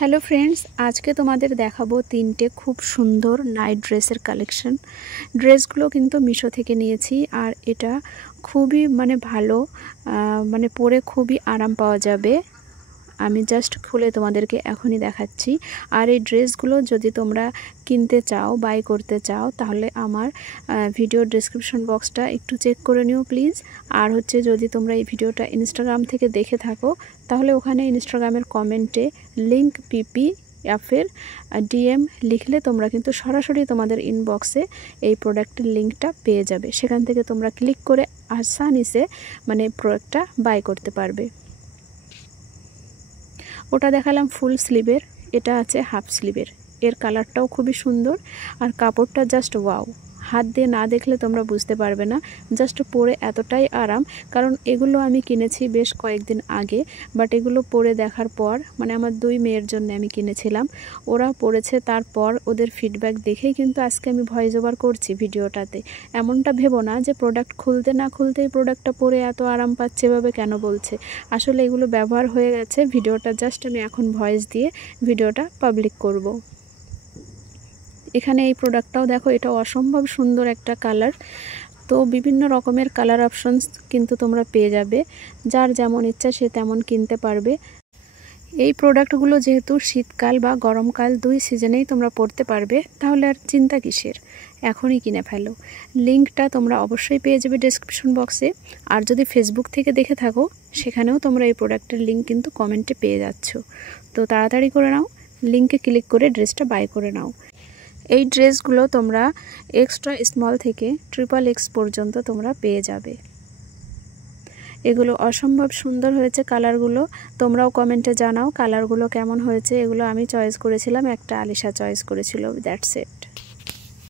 Hello friends, আজকে তোমাদের দেখাবো তিনটে খুব সুন্দর নাইট ড্রেসের কালেকশন। ড্রেসগুলো কিন্তু মিশো থেকে নিয়েছি, আর এটা খুবই ভালো, পরে খুবই আরাম পাওয়া যাবে। আমি জাস্ট খুলে তোমাদেরকে এখনই দেখাচ্ছি। আর এই ড্রেসগুলো যদি তোমরা কিনতে চাও, বাই করতে চাও, তাহলে আমার ভিডিও ডেসক্রিপশন বক্সটা একটু চেক করে নিও প্লিজ। আর যদি তোমরা এই ভিডিওটা ইনস্টাগ্রাম থেকে দেখে থাকো, তাহলে ওখানে ইনস্টাগ্রামের কমেন্টে লিঙ্ক পিপি অ্যাপের ডিএম লিখলে তোমরা কিন্তু সরাসরি তোমাদের ইনবক্সে এই প্রোডাক্টের লিঙ্কটা পেয়ে যাবে। সেখান থেকে তোমরা ক্লিক করে আসানিসে প্রোডাক্টটা বাই করতে পারবে। ওটা দেখালাম ফুল স্লিভের, এটা আছে হাফ স্লিভের। এর কালারটাও খুবই সুন্দর, আর কাপড়টা জাস্ট ওয়াও। হাত দিয়ে না দেখলে তোমরা বুঝতে পারবে না, জাস্ট পরে এতটাই আরাম। কারণ এগুলো আমি কিনেছি বেশ কয়েকদিন আগে, বাট এগুলো পরে দেখার পর আমার দুই মেয়ের জন্য আমি কিনেছিলাম। ওরা পরেছে, তারপর ওদের ফিডব্যাক দেখেই কিন্তু আজকে আমি ভয়েস ওভার করছি ভিডিওটাতে। এমনটা ভেবো না যে প্রোডাক্ট খুলতে না খুলতেই প্রোডাক্টটা পরে এত আরাম পাচ্ছে, এভাবে কেন বলছে। আসলে এগুলো ব্যবহার হয়ে গেছে, ভিডিওটা জাস্ট আমি এখন ভয়েস দিয়ে ভিডিওটা পাবলিক করব। এখানে এই প্রোডাক্টটাও দেখো, এটা অসম্ভব সুন্দর একটা কালার। তো বিভিন্ন রকমের কালার অপশনস কিন্তু তোমরা পেয়ে যাবে, যার যেমন ইচ্ছা সে তেমন কিনতে পারবে। এই প্রোডাক্টগুলো যেহেতু শীতকাল বা গরমকাল দুই সিজনেই তোমরা পরতে পারবে, তাহলে আর চিন্তা কিসের, এখনই কিনে ফেলো। লিঙ্কটা তোমরা অবশ্যই পেয়ে যাবে ডেসক্রিপশন বক্সে। আর যদি ফেসবুক থেকে দেখে থাকো, সেখানেও তোমরা এই প্রোডাক্টের লিঙ্ক কিন্তু কমেন্টে পেয়ে যাচ্ছ। তো তাড়াতাড়ি করে নাও, লিঙ্কে ক্লিক করে ড্রেসটা বাই করে নাও। এই ড্রেসগুলো তোমরা এক্সট্রা স্মল থেকে XXX পর্যন্ত তোমরা পেয়ে যাবে। এগুলো অসম্ভব সুন্দর হয়েছে কালারগুলো। তোমরাও কমেন্টে জানাও কালারগুলো কেমন হয়েছে। এগুলো আমি চয়েস করেছিলাম, একটা আলিশা চয়েস করেছিল। That's it.